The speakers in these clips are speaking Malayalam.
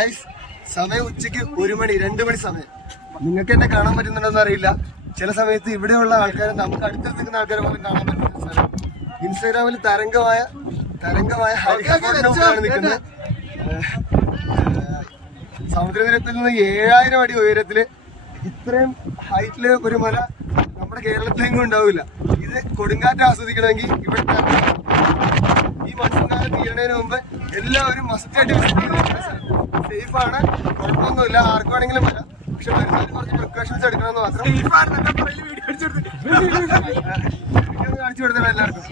ഗൈസ് സമയം ഉച്ചയ്ക്ക് 1 മണി 2 മണി സമയം. നിങ്ങൾക്ക് എന്നെ കാണാൻ പറ്റുന്നുണ്ടോന്ന് അറിയില്ല. ചില സമയത്ത് ഇവിടെയുള്ള ആൾക്കാരെ നമുക്ക് അടുത്ത് നിൽക്കുന്ന ആൾക്കാരെ പോലും കാണാൻ പറ്റുന്ന സ്ഥലം. ഇൻസ്റ്റാഗ്രാമിൽ തരംഗമായ നിൽക്കുന്നത്. സമുദ്രനിരപ്പിൽ നിന്ന് 7000 അടി ഉയരത്തില് ഇത്രയും ഹൈറ്റില് ഒരു മല നമ്മുടെ കേരളത്തിലെങ്ങും ഉണ്ടാവില്ല. ഇത് കൊടുങ്കാറ്റ് ആസ്വദിക്കണമെങ്കിൽ ഇവിടുത്തെ ഈ മൺസൂൺകാലം തീരണതിന് മുമ്പ് എല്ലാവരും മസ്റ്റായിട്ട് വിസിറ്റ് ചെയ്യുന്ന സ്ഥലം. സേഫാണ്, കുഴപ്പമൊന്നുമില്ല, ആർക്കും വേണമെങ്കിലും വരാം. പക്ഷെ വരുന്നവർ കുറച്ച് പ്രിക്കോഷൻസ് എടുക്കണമെന്ന് മാത്രം. കാണിച്ചു കൊടുത്തത് എല്ലാവർക്കും.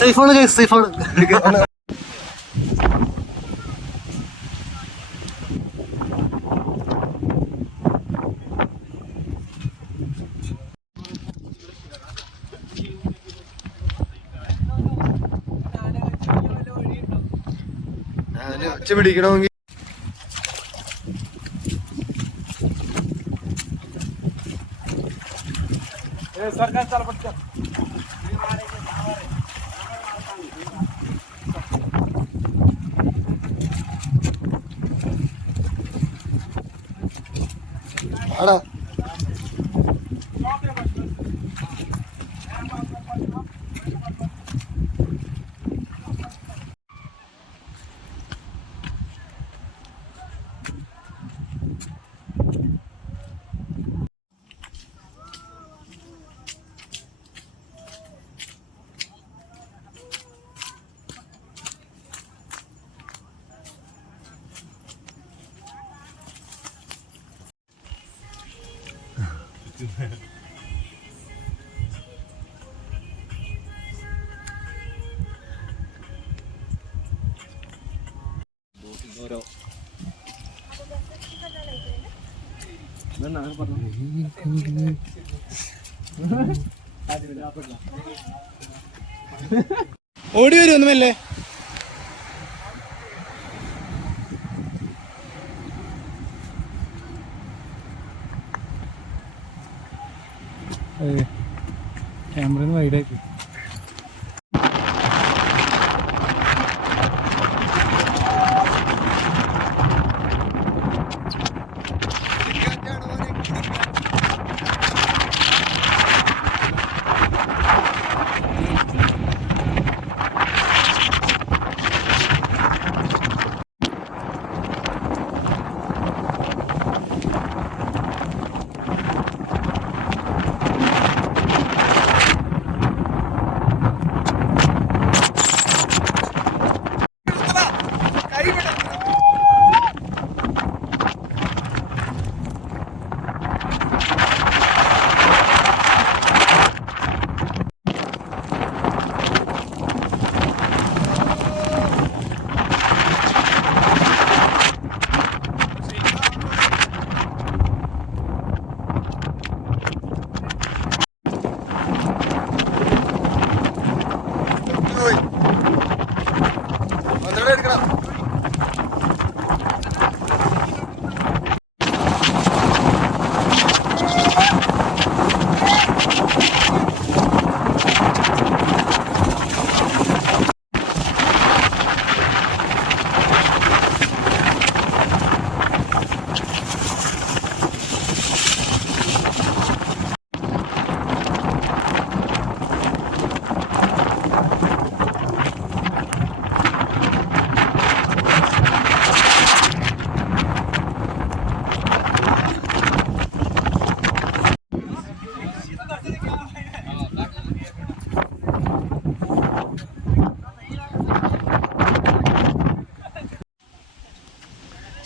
സേഫാണ് സേഫാണ്. ഒച്ച പിടിക്കണമെങ്കിൽ ആടാ ഓടി വരും ഒന്നുമല്ലേ. ക്യാമറ വൈഡാക്കി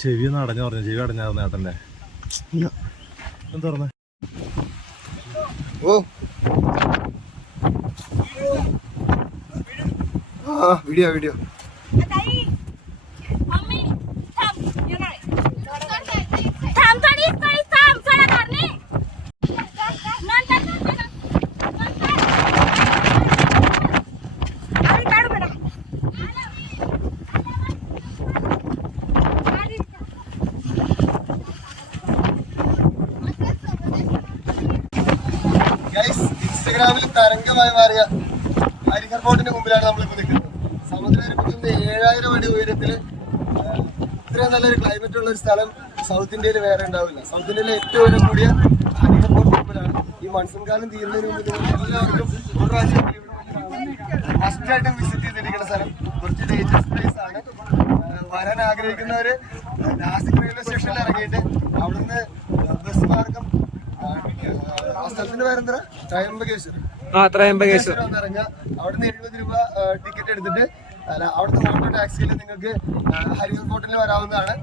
ചെവി ഒന്ന് അടഞ്ഞു പറഞ്ഞു. ചെവി അടഞ്ഞായിരുന്നു ഏട്ടൻ്റെ. എന്താ പറഞ്ഞ? ഓ ആ വീഡിയോ വീഡിയോ സമുദ്രമായി മാറിയ ഹരിഹർ ഫോർട്ടിന്റെ മുമ്പിലാണ് നമ്മളിപ്പോൾ നിൽക്കുന്നത്. സമുദ്രനിരപ്പിൽ നിന്ന് 7000 അടി ഉയരത്തില് ഇത്രയും നല്ലൊരു ക്ലൈമറ്റ് ഉള്ള ഒരു സ്ഥലം സൗത്ത് ഇന്ത്യയിൽ വേറെ ഉണ്ടാവില്ല. സൗത്ത് ഇന്ത്യയിലെ ഏറ്റവും ഉയരം കൂടിയ ഹരിഹർ ഫോർട്ട് മുമ്പിലാണ്. ഈ മൺസൂൺ കാലം തീരുന്നതിന് മുമ്പ് നിങ്ങൾക്ക് എല്ലാവർക്കും ഒരു പ്രാവശ്യം മസ്റ്റായിട്ടും വിസിറ്റ് ചെയ്തിരിക്കുന്ന സ്ഥലം. കുറച്ച് ഡേഞ്ചറസ് പ്ലേസ് ആണ്. വരാൻ ആഗ്രഹിക്കുന്നവര് നാസിക് റെയിൽവേ സ്റ്റേഷനിൽ ഇറങ്ങിയിട്ട് അവിടുന്ന് ബസ് മാർഗം ആ സ്ഥലത്തിന്റെ പേരെന്താ ത്രയംബകേശ്വർ ഇറങ്ങുക. അവിടുന്ന് 70 രൂപ ടിക്കറ്റ് എടുത്തിട്ട് അവിടുത്തെ ഓട്ടോ ടാക്സിയിൽ നിങ്ങൾക്ക് ഹരിഹർ ഫോർട്ടിൽ വരാവുന്നതാണ്.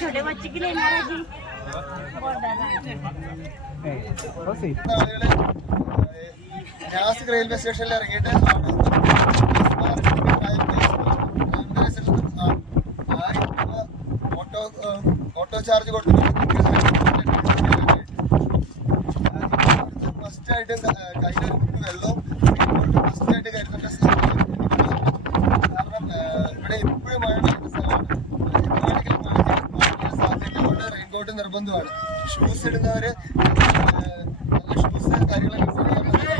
छोटे बच्चे के लिए हमारा जी बहुत डर रहा है। നാസിക് റെയിൽവേ സ്റ്റേഷനിൽ ഇറങ്ങിയിട്ട് ഓട്ടോ ചാർജ് കൊടുത്തിട്ട് മസ്റ്റായിട്ടും കയ്യിലൊരു കുപ്പി വെള്ളവും മസ്റ്റായിട്ട് കരുതേണ്ട സ്ഥലമാണ്. കാരണം ഇവിടെ എപ്പോഴും മഴ പെയ്യുന്ന സ്ഥലമാണ്. സാധ്യതയുണ്ട്. റെയിൻകോട്ട് നിർബന്ധമാണ്. ഷൂസ് ഇടുന്നവര് നല്ല ഷൂസ് കാര്യങ്ങളൊക്കെ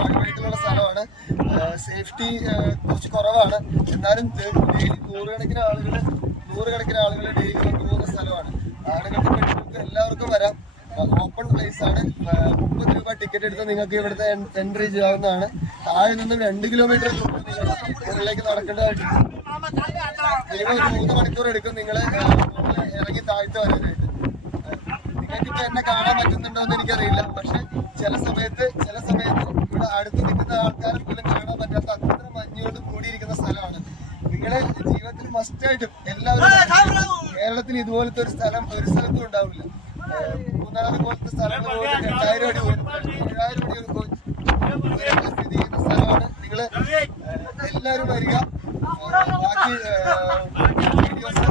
മഴവെള്ളത്തിലുള്ള സ്ഥലമാണ്. സേഫ്റ്റി കുറച്ച് കുറവാണ്. എന്നാലും ഡെയിലി നൂറുകണക്കിന് ആളുകൾ ഡെയിലി കൊണ്ടുപോകുന്ന സ്ഥലമാണ്. ആളുകൾക്ക് പെണ്ണുങ്ങൾക്ക് എല്ലാവർക്കും വരാം. ഓപ്പൺ പ്ലേസ് ആണ്. 30 രൂപ ടിക്കറ്റ് എടുത്ത് നിങ്ങൾക്ക് ഇവിടുത്തെ എൻട്രി ചെയ്യാവുന്നതാണ്. താഴെ നിന്നും 2 കിലോമീറ്റർ മുകളിലേക്ക് നടക്കേണ്ടതായിട്ടുണ്ട്. മിനിമം ഒരു 3 മണിക്കൂർ എടുക്കും നിങ്ങളെ ഇറങ്ങി താഴ്ത്ത് വരാനായിട്ട്. നിങ്ങൾക്കിപ്പോൾ എന്നെ കാണാൻ പറ്റുന്നുണ്ടോ എന്ന് എനിക്കറിയില്ല. പക്ഷെ ചില സമയത്ത് ഇവിടെ അടുത്ത് നിൽക്കുന്ന ആൾക്കാരെ പോലും കാണാൻ പറ്റാത്ത അത്ര മഞ്ഞുകൊണ്ട് മൂടിയിരിക്കുന്ന സ്ഥലമാണ്. നിങ്ങളെ ജീവിതത്തിൽ മസ്റ്റായിട്ടും എല്ലാവരും കേരളത്തിൽ ഇതുപോലത്തെ ഒരു സ്ഥലത്തും ഉണ്ടാവില്ല. മൂന്നാറ് പോലത്തെ സ്ഥലങ്ങൾ പോലും 2000 അടി 7000 അടി സ്ഥിതി ചെയ്യുന്ന സ്ഥലമാണ്. നിങ്ങൾ എല്ലാവരും വരിക. ബാക്കി വീഡിയോസ്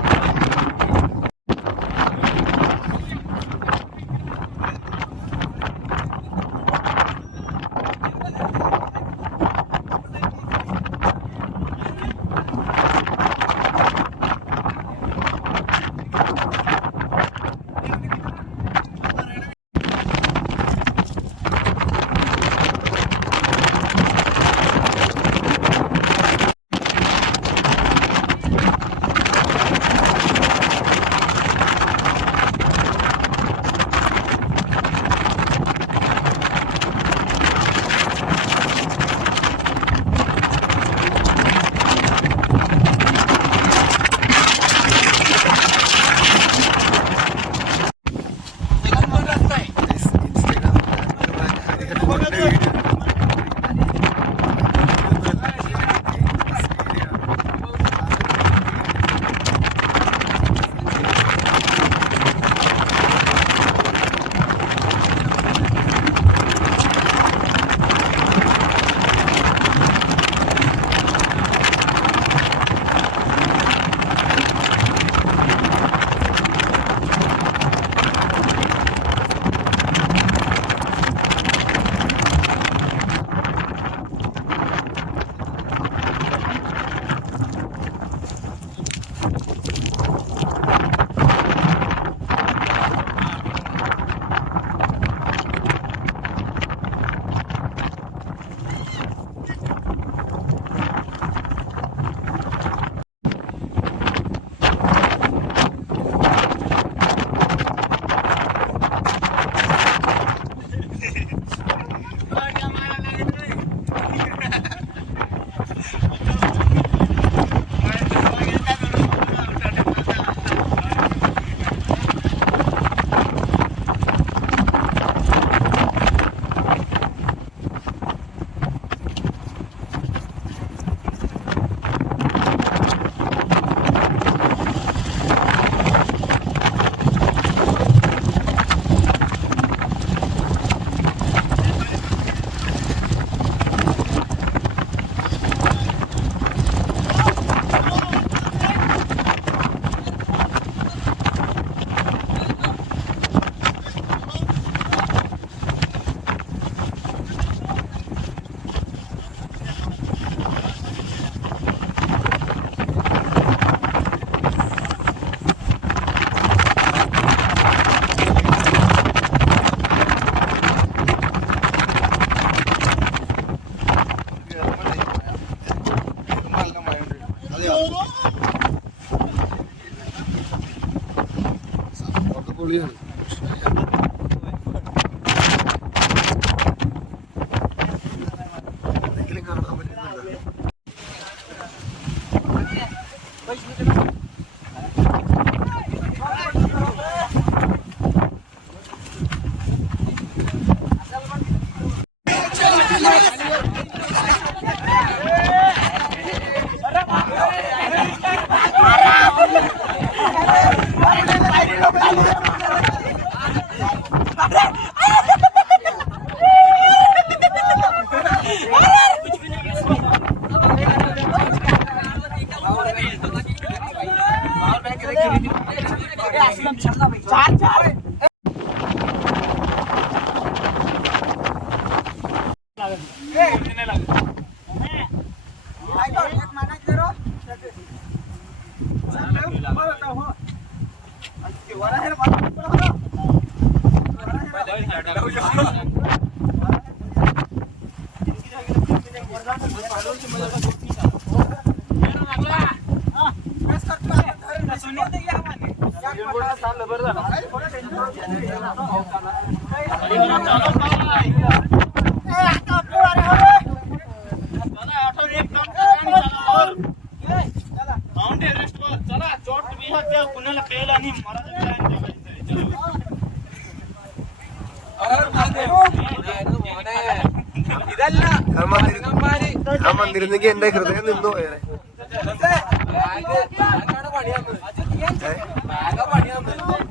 ഞാൻ വന്നിരുന്നെങ്കിൽ എന്റെ ഹൃദയം നിന്നു പോയേനെ.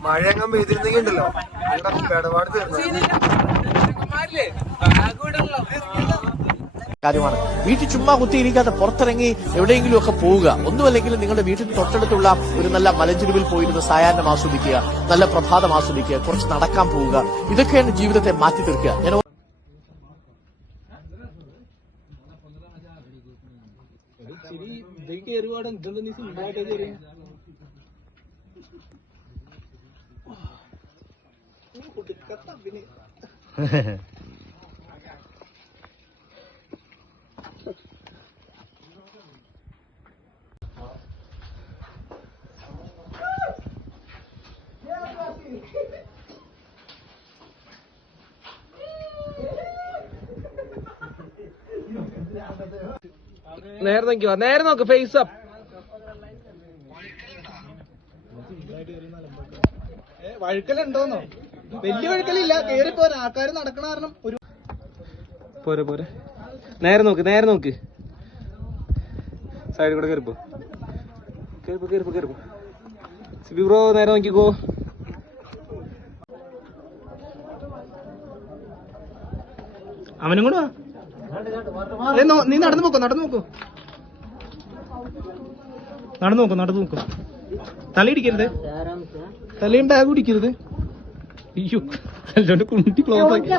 മഴയെങ്ങാൻ പെയ്തിരുന്നെങ്കിൽ ഉണ്ടല്ലോ ഇടപാട് തീർന്നു. കാര്യമാണ്. വീട്ടിൽ ചുമ്മാ കുത്തിയിരിക്കാതെ പുറത്തിറങ്ങി എവിടെയെങ്കിലും ഒക്കെ പോവുക. ഒന്നുമല്ലെങ്കിലും നിങ്ങളുടെ വീട്ടിന് തൊട്ടടുത്തുള്ള ഒരു നല്ല മലഞ്ചെരുവിൽ പോയിരുന്ന് സായാഹ്നം ആസ്വദിക്കുക, നല്ല പ്രഭാതം ആസ്വദിക്കുക, കുറച്ച് നടക്കാൻ പോവുക. ഇതൊക്കെയാണ് ജീവിതത്തെ മാറ്റി തീർക്കുക. ഞാൻ നേരെ നോക്ക് ഫേസ് അപ്പ്. വഴുക്കലുണ്ടോന്നോ? വലിയ വഴുക്കലില്ല, കേറിപ്പോരാ. ആൾക്കാർ നടക്കണ കാരണം ഒരു പോരെ നേരെ നോക്ക് സൈഡിൽ കൂടെ കേറിപ്പോ സിബി ബ്രോ നേരെ നോക്കിക്കോ. അവനും കൂടെ നീ നടന്നു നോക്കോ. തലയിടിക്കരുത്, തലയും ബാഗ് പിടിക്കരുത്. അയ്യോ, അല്ലോണ്ട് കുണ്ടി ക്ലോസ് ആക്കി.